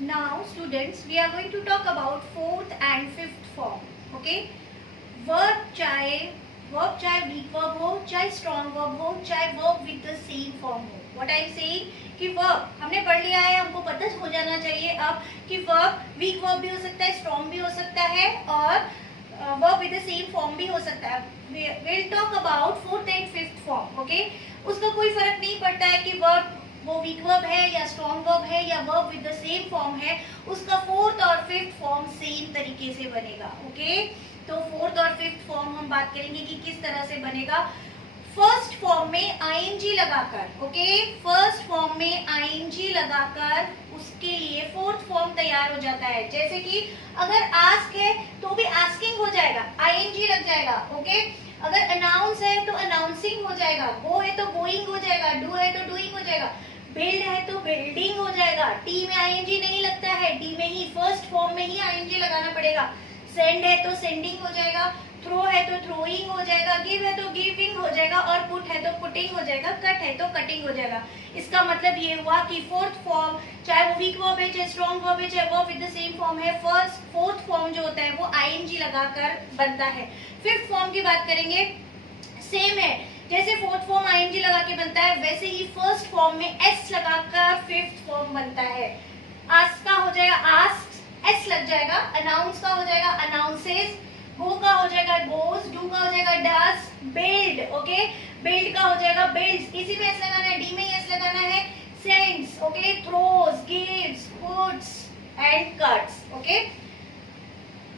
Now students, we are going to talk about fourth and fifth form. Okay, verb चाहे week verb हो, चाहे strong verb हो, चाहे verb with the same form हो. What I am saying कि verb हमने पढ़ लिया है, हमको पता हो जाना चाहिए अब कि वर्ब वीक वर्ब भी हो सकता है, स्ट्रॉन्ग भी हो सकता है और verb with the same form भी हो सकता है. Will talk about fourth and fifth form. Okay, उसका कोई फर्क नहीं पड़ता है कि वर्ब वो वीक वर्ब है या स्ट्रॉन्ग वर्ब है या verb with the same form है, उसका फोर्थ और फिफ्थ फॉर्म सेम तरीके से बनेगा. ओके, तो फोर्थ और फिफ्थ फॉर्म हम बात करेंगे कि किस तरह से बनेगा. फर्स्ट फॉर्म में आईएनजी लगाकर, ओके, फर्स्ट फॉर्म में आईएनजी लगाकर उसके लिए फोर्थ फॉर्म तैयार हो जाता है. जैसे कि अगर आस्क है तो भी आस्किंग हो जाएगा, आईएनजी लग जाएगा. ओके, अगर अनाउंस है तो अनाउंसिंग हो जाएगा, गो है तो गोइंग हो जाएगा, डू है तो डूइंग हो जाएगा, बिल्ड है तो बिल्डिंग हो जाएगा. टी में आईएनजी नहीं लगता है, डी में ही फर्स्ट फॉर्म में ही आईएनजी लगाना पड़ेगा. सेंड है तो सेंडिंग हो जाएगा, थ्रो है तो थ्रोइंग हो जाएगा, गिव है तो गिविंग हो जाएगा और पुट है तो पुटिंग हो जाएगा, कट है तो कटिंग हो जाएगा. इसका मतलब ये हुआ कि फोर्थ फॉर्म, चाहे वो वीक वर्ब है, चाहे स्ट्रॉन्ग वर्ब है, चाहे verb with the same form है, फोर्थ फॉर्म जो होता है वो आईएनजी लगाकर बनता है. फिफ्थ फॉर्म की बात करेंगे, सेम है, जैसे फोर्थ फॉर्म आईएनजी लगा के बनता है वैसे ही फर्स्ट फॉर्म में एस लगाकर फिफ्थ फॉर्म बनता है. आस्क का हो जाएगा आस्क, एस लग जाएगा. अनाउंस का हो जाएगा अनाउंसेस, गो का हो जाएगा गोज, डू का हो जाएगा डज, बिल्ड, ओके, बिल्ड का हो जाएगा बिल्ड्स, इसी में एस लगाना है, डी में एस लगाना है, sends, okay, throws, gives, puts and cuts. Okay,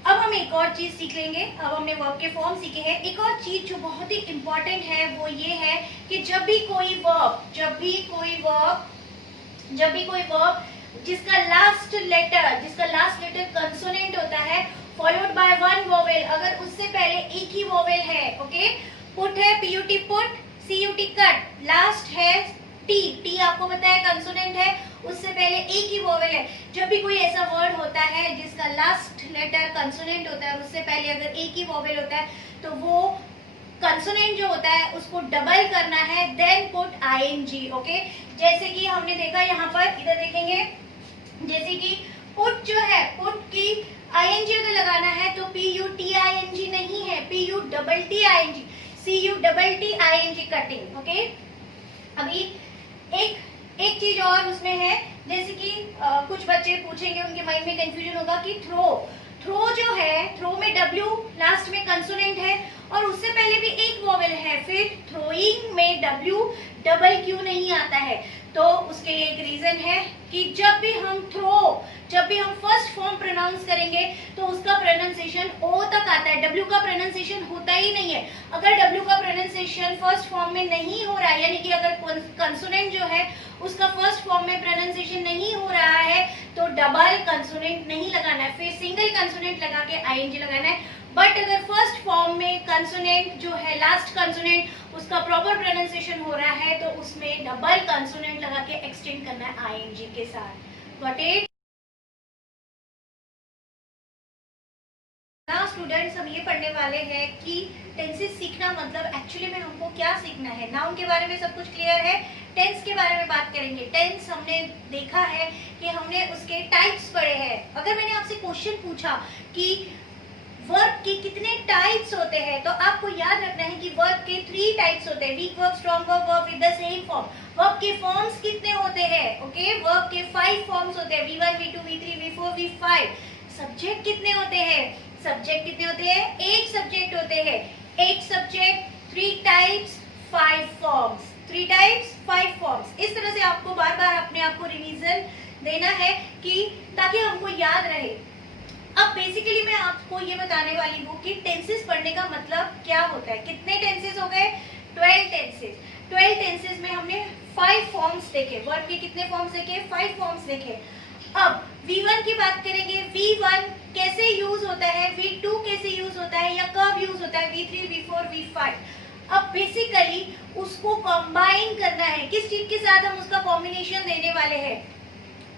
अब हम एक और चीज सीख लेंगे. अब हमने वर्ब के फॉर्म सीखे हैं. एक और चीज जो बहुत ही इंपॉर्टेंट है वो ये है कि जब भी कोई वर्ब जिसका लास्ट लेटर कंसोनेंट होता है फॉलोड बाय वन वोवेल, अगर उससे पहले एक ही वोवेल है, ओके, पुट है P U T put, C U T cut, last है टी आपको पता है कंसोनेंट है, उससे पहले एक ही वोवेल है. जब भी कोई ऐसा वर्ड होता है जिसका लास्ट लेटर कंसोनेंट होता है और उससे पहले अगर एक ही वोवेल होता है तो वो कंसोनेंट जो होता है उसको डबल करना है, देन पुट आईएनजी. ओके, जैसे कि हमने देखा यहाँ पर, इधर देखेंगे, जैसे कि पुट जो है, पुट की आईएनजी अगर लगाना है तो PUT-ING नहीं है, PUTT-ING, CUTT-ING कटिंग. ओके, अभी एक चीज और उसमें है, जैसे कि कुछ बच्चे पूछेंगे, उनके माइंड में कंफ्यूजन होगा कि थ्रो जो है, थ्रो में W लास्ट में कंसोनेंट है और उससे पहले भी एक वोवेल है, फिर थ्रोइंग में W डबल क्यों नहीं आता है. तो उसके लिए एक रीजन है कि जब भी हम फर्स्ट फॉर्म प्रोनाउंस करेंगे तो उसका प्रोनाउंसिएशन ओ तक आता है, W का प्रोनाउंसिएशन होता ही नहीं है. अगर W का प्रोनाउंसिएशन फर्स्ट फॉर्म में नहीं हो रहा है, यानी कि अगर कंसोनेंट जो है उसका फर्स्ट फॉर्म में प्रोनाउंसिएशन नहीं हो रहा है तो डबल कंसोनेंट नहीं लगाना है, फिर सिंगल कंसोनेंट लगा के आईएनजी लगाना है. बट अगर फर्स्ट फॉर्म में कंसोनेंट जो है, लास्ट कंसोनेंट उसका प्रॉपर प्रोनाउंसिएशन हो रहा है तो उसमें डबल कंसोनेंट लगा के एक्सटेंड करना है आईएनजी के साथ. Got it? स्टूडेंट्स, हम ये पढ़ने वाले हैं कि टेंसेस सीखना मतलब एक्चुअली में हमको क्या सीखना है. नाउन के बारे में सब कुछ क्लियर है, टेंस के बारे में बात करेंगे. टेंस हमने देखा है कि हमने उसके टाइप्स पढ़े हैं. अगर मैंने आपसे क्वेश्चन पूछा कि वर्ब के कितने टाइप्स होते हैं तो आपको याद रखना है कि वर्ब के 3 टाइप्स होते हैं, weak verb, strong verb, verb with the same form. Verb के फॉर्म्स कितने होते हैं? ओके, वर्ब के 5 फॉर्म्स होते हैं, V1, V2, V3, V4, V5. Subject कितने होते हैं? सब्जेक्ट कितने होते हैं? 8 सब्जेक्ट होते हैं. 8 subject, 3 types, 5 forms. 3 types, 5 forms. इस तरह से आपको बार बार अपने आप को रिवीजन देना है कि ताकि हमको याद रहे. अब बेसिकली मैं आपको ये बताने वाली हूँ कि टेंसेस पढ़ने का मतलब क्या होता है. कितने टेंसेस हो गए? 12 टेंसेस. 12 टेंसेस में हमने 5 फॉर्म्स देखे. वर्ब के कितने फॉर्म्स देखे? 5 फॉर्म्स देखे. अब V1 की बात करेंगे. V1 कैसे यूज होता है, V2 कैसे यूज होता है या कब यूज होता है, V3, V4, V5. अब बेसिकली उसको कंबाइन करना है. किस चीज के साथ हम उसका कॉम्बिनेशन देने वाले हैं?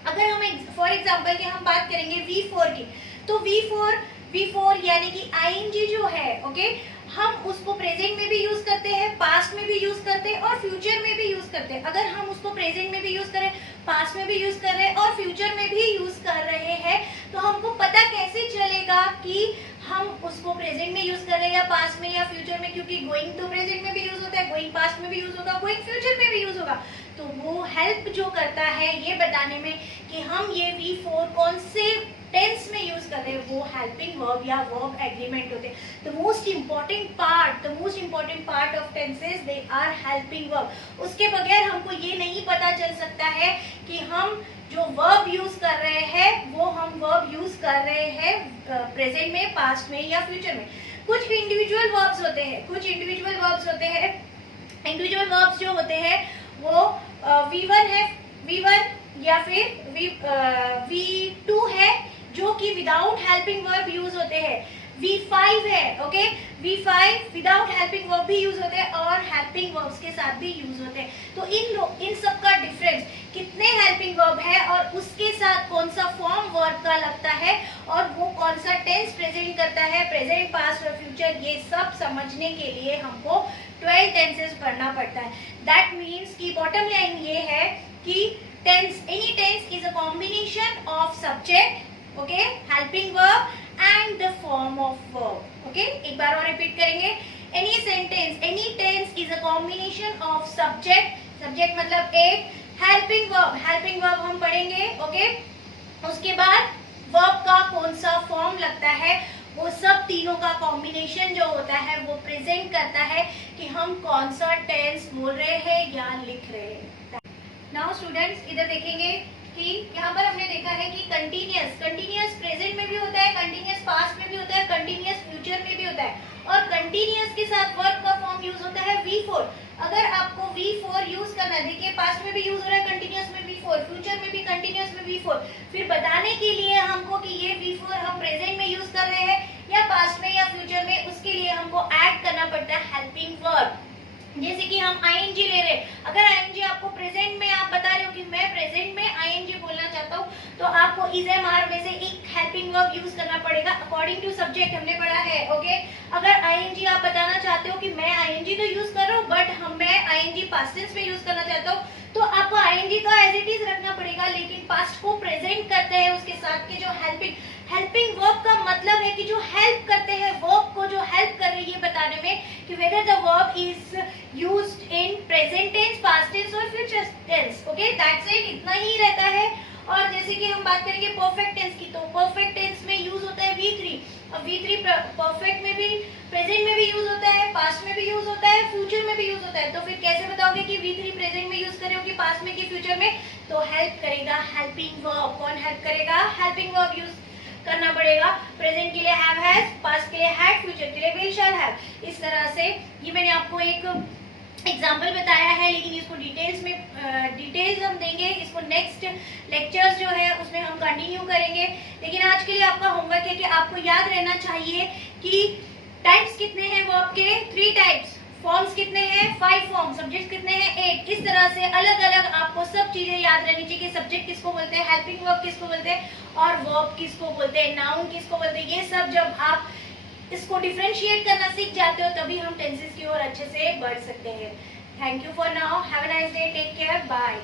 अगर हम फॉर एग्जाम्पल की हम बात करेंगे V4 की, तो V4 यानी कि आईएनजी जो है, ओके, हम उसको प्रेजेंट में भी यूज करते हैं, पास्ट में भी यूज करते हैं और फ्यूचर में भी यूज करते हैं. अगर हम उसको प्रेजेंट में भी यूज करें, पास्ट में भी यूज कर रहे हैं और फ्यूचर में भी यूज कर रहे हैं, तो हमको पता कैसे चलेगा कि हम उसको प्रेजेंट में यूज कर रहे हैं या पास्ट में या फ्यूचर में, क्योंकि गोइंग तो प्रेजेंट में भी यूज होता है, गोइंग पास्ट में भी यूज होगा, गोइंग फ्यूचर में भी यूज होगा। तो वो हेल्प जो करता है ये बताने में कि हम ये V4 कौन से टेंस में यूज कर रहे हैं, वो हेल्पिंग वर्ब या वर्ब एग्रीमेंट होते हैं। The most important part of tenses they are helping verb. उसके बगैर हमको ये नहीं पता चल सकता है कि हम जो वर्ब यूज कर रहे हैं वो हम वर्ब यूज कर रहे हैं प्रेजेंट में, पास्ट में या फ्यूचर में। कुछ इंडिविजुअल वर्ब्स होते हैं, इंडिविजुअल वर्ब्स जो होते हैं वो V1 है, V1 या फिर V2 है जो कि विदाउट हेल्पिंग वर्ब यूज होते हैं। V5 है, okay, V5 without helping verb भी यूज होते हैं और हेल्पिंग वर्ब्स के साथ भी यूज होते हैं। तो इन सब का डिफरेंस, कितने हेल्पिंग वर्ब है और उसके साथ कौन सा फॉर्म वर्ब का लगता है और वो कौन सा टेंस प्रेजेंट करता है, प्रेजेंट, पास्ट और फ्यूचर, ये सब समझने के लिए हमको 12 टेंसेस पढ़ना पड़ता है। दैट मीन्स कि बॉटम लाइन ये है कि any tense is a combination of subject, okay, helping verb and the form of verb, okay. एक बार और रिपीट करेंगे, any tense is a combination of subject मतलब एक, हेल्पिंग वर्ब हम पढ़ेंगे, ओके। उसके बाद वर्ब का कौन सा फॉर्म लगता है, वो सब तीनों का कॉम्बिनेशन जो होता है वो प्रेजेंट करता है कि हम कौन सा टेंस बोल रहे हैं या लिख रहे हैं। नाउ स्टूडेंट्स इधर देखेंगे कि यहाँ पर हमने देखा है कि कंटिन्यूअस प्रेजेंट में भी होता है, कंटिन्यूअस पास्ट में भी होता है, कंटिन्यूअस फ्यूचर में भी होता है और कंटिन्यूअस के साथ वर्ब का फॉर्म यूज होता है V4। अगर आपको V4 यूज करना है, देखिए पास्ट में भी यूज हो रहा है कंटिन्यूअस में V4, फ्यूचर में भी कंटिन्यूअस में V4, फिर बताने के लिए हमको कि ये V4 हम प्रेजेंट में यूज कर रहे हैं या पास्ट में या फ्यूचर में, उसके लिए हमको ऐड करना पड़ता है हेल्पिंग वर्ब। जैसे कि हम ing ले रहे हैं, अगर ing आपको प्रेजेंट में आप बता रहे हो कि मैं प्रेजेंट में ing बोलना चाहता हूँ, तो आपको is am are में से एक हेल्पिंग वर्ब यूज करना पड़ेगा अकॉर्डिंग टू सब्जेक्ट, हमने पढ़ा है, ओके। अगर ing आप बताना चाहते हो कि मैं ing तो यूज कर रहा हूँ बट मैं ing पास्ट टेंस में यूज करना चाहता हूँ, तो आपको ing तो एज इट इज रखना पड़ेगा, लेकिन पास्ट को प्रेजेंट करते हैं उसके साथ के जो हेल्पिंग वर्ब का मतलब है कि जो हेल्प करते हैं, वर्ब को जो हेल्प कर रही है बताने में कि whether the verb is used in present tense, past tense और future tense, okay, that's it, इतना ही रहता है। और जैसे कि हम बात करेंगे परफेक्ट टेंस की, तो परफेक्ट टेंस में यूज होता है V3, और V3 परफेक्ट में भी, प्रेजेंट में भी यूज होता है, पास्ट में भी यूज होता है, फ्यूचर में भी यूज होता है। तो फिर कैसे बताओगे कि V3 प्रेजेंट में यूज कर रहे हो कि पास्ट में कि फ्यूचर में? तो हेल्प करेगा हेल्पिंग वर्ब। कौन हेल्प करेगा? हेल्पिंग वर्ब यूज करना पड़ेगा। प्रेजेंट के लिए हैव हैज, पास्ट के लिए हैड, फ्यूचर के लिए विल शैल हैव। इस तरह से ये मैंने आपको एक एग्जाम्पल बताया है, लेकिन इसको डिटेल्स हम देंगे, इसको नेक्स्ट लेक्चर्स जो है उसमें हम कंटिन्यू करेंगे। लेकिन आज के लिए आपका होमवर्क है कि आपको याद रहना चाहिए कि टाइप्स कितने हैं वर्ब के, 3 टाइप्स, फॉर्म्स कितने हैं, 5 फॉर्म, सब्जेक्ट कितने हैं, 8। इस तरह से अलग अलग आपको सब चीजें याद रहनी चाहिए कि सब्जेक्ट किसको बोलते हैं, हेल्पिंग वर्ब किसको बोलते हैं और वर्ब किसको बोलते हैं, नाउन किसको बोलते हैं। ये सब जब आप इसको डिफरेंशिएट करना सीख जाते हो तभी हम टेंसेस की ओर अच्छे से बढ़ सकते हैं। Thank you for now, have a nice day, take care, bye.